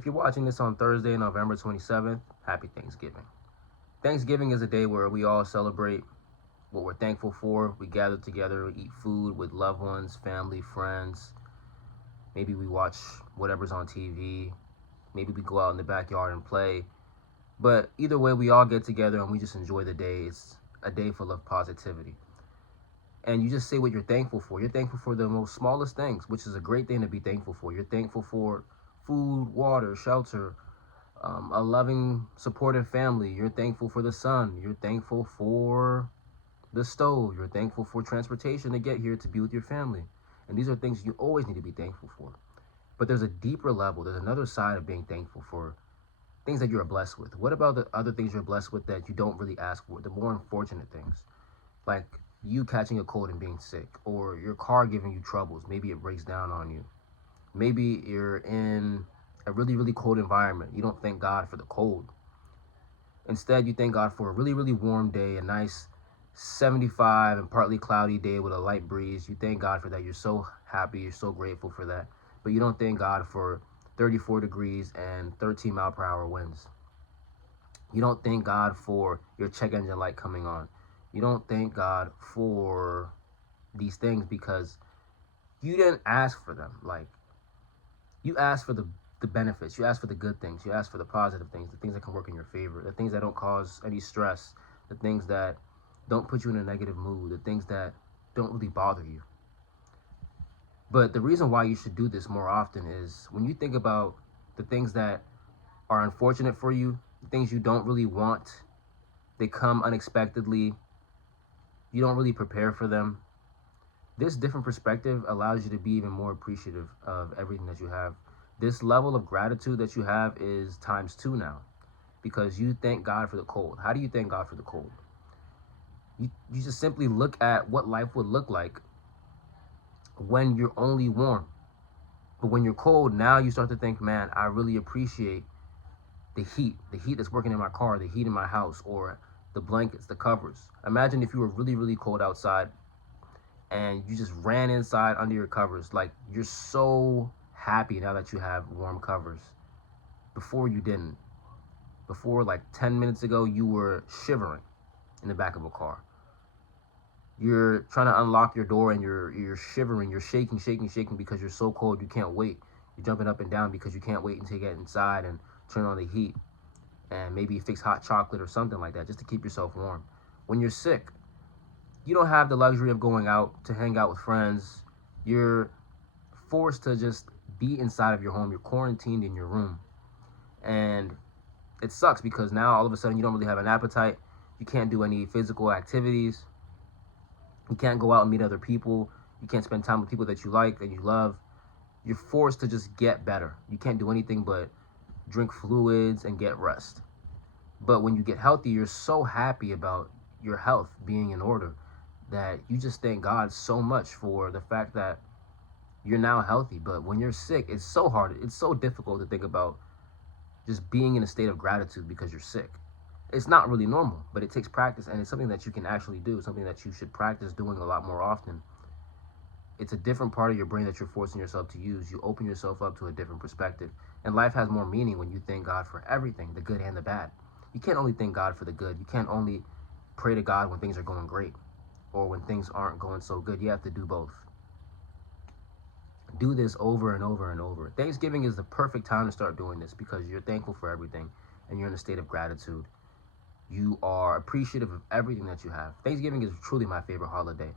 If you're watching this on Thursday, November 27th, happy Thanksgiving. Thanksgiving is a day where we all celebrate what we're thankful for. We gather together, we eat food with loved ones, family, friends. Maybe we watch whatever's on TV. Maybe we go out in the backyard and play. But either way, we all get together and we just enjoy the day. It's a day full of positivity. And you just say what you're thankful for. You're thankful for the most smallest things, which is a great thing to be thankful for. You're thankful for food, water, shelter, a loving, supportive family. You're thankful for the sun. You're thankful for the stove. You're thankful for transportation to get here to be with your family. And these are things you always need to be thankful for. But there's a deeper level. There's another side of being thankful for things that you're blessed with. What about the other things you're blessed with that you don't really ask for? The more unfortunate things, like you catching a cold and being sick, or your car giving you troubles. Maybe it breaks down on you. Maybe you're in a really, really cold environment. You don't thank God for the cold. Instead, you thank God for a really, really warm day, a nice 75 and partly cloudy day with a light breeze. You thank God for that. You're so happy. You're so grateful for that. But you don't thank God for 34 degrees and 13-mile-per-hour winds. You don't thank God for your check engine light coming on. You don't thank God for these things because you didn't ask for them. Like, you asked for the benefits. You asked for the good things. You asked for the positive things, the things that can work in your favor, the things that don't cause any stress, the things that don't put you in a negative mood, the things that don't really bother you. But the reason why you should do this more often is when you think about the things that are unfortunate for you, the things you don't really want, they come unexpectedly, you don't really prepare for them. This different perspective allows you to be even more appreciative of everything that you have. This level of gratitude that you have is times two now because you thank God for the cold. How do you thank God for the cold? You just simply look at what life would look like when you're only warm. But when you're cold, now you start to think, man, I really appreciate the heat that's working in my car, the heat in my house, or the blankets, the covers. Imagine if you were really, really cold outside and you just ran inside under your covers. Like, you're so happy now that you have warm covers. Before you didn't. Before, like 10 minutes ago, you were shivering in the back of a car. You're trying to unlock your door and you're shivering, you're shaking because you're so cold you can't wait. You're jumping up and down because you can't wait until you get inside and turn on the heat and maybe fix hot chocolate or something like that just to keep yourself warm. When you're sick, you don't have the luxury of going out to hang out with friends. You're forced to just be inside of your home. You're quarantined in your room. And it sucks because now all of a sudden you don't really have an appetite. You can't do any physical activities. You can't go out and meet other people. You can't spend time with people that you like and you love. You're forced to just get better. You can't do anything but drink fluids and get rest. But when you get healthy, you're so happy about your health being in order that you just thank God so much for the fact that you're now healthy. But when you're sick, it's so hard. It's so difficult to think about just being in a state of gratitude because you're sick. It's not really normal, but it takes practice, and it's something that you can actually do, something that you should practice doing a lot more often. It's a different part of your brain that you're forcing yourself to use. You open yourself up to a different perspective, and life has more meaning when you thank God for everything, the good and the bad. You can't only thank God for the good. You can't only pray to God when things are going great or when things aren't going so good. You have to do both. Do this over and over and over. Thanksgiving is the perfect time to start doing this because you're thankful for everything and you're in a state of gratitude. You are appreciative of everything that you have. Thanksgiving is truly my favorite holiday.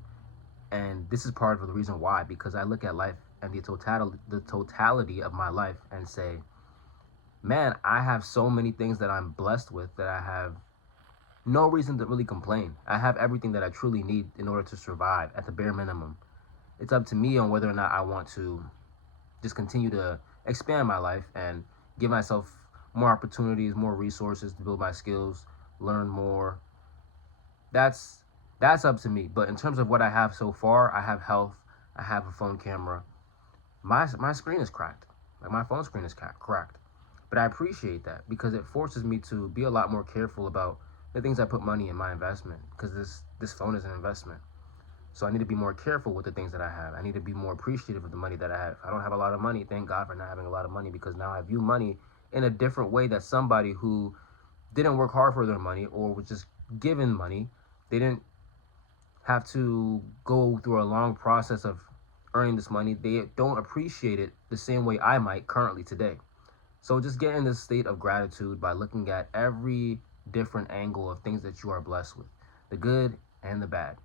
And this is part of the reason why, because I look at life and the totality of my life and say, man, I have so many things that I'm blessed with that I have no reason to really complain. I have everything that I truly need in order to survive at the bare minimum. It's up to me on whether or not I want to just continue to expand my life and give myself more opportunities, more resources to build my skills, learn more. That's up to me. But in terms of what I have so far, I have health, I have a phone camera. My screen is cracked. Like, my phone screen is cracked. But I appreciate that because it forces me to be a lot more careful about the things I put money in my investment, because this phone is an investment. So I need to be more careful with the things that I have. I need to be more appreciative of the money that I have. I don't have a lot of money. Thank God for not having a lot of money, because now I view money in a different way that somebody who didn't work hard for their money or was just given money, they didn't have to go through a long process of earning this money. They don't appreciate it the same way I might currently today. So just get in this state of gratitude by looking at every different angle of things that you are blessed with, the good and the bad.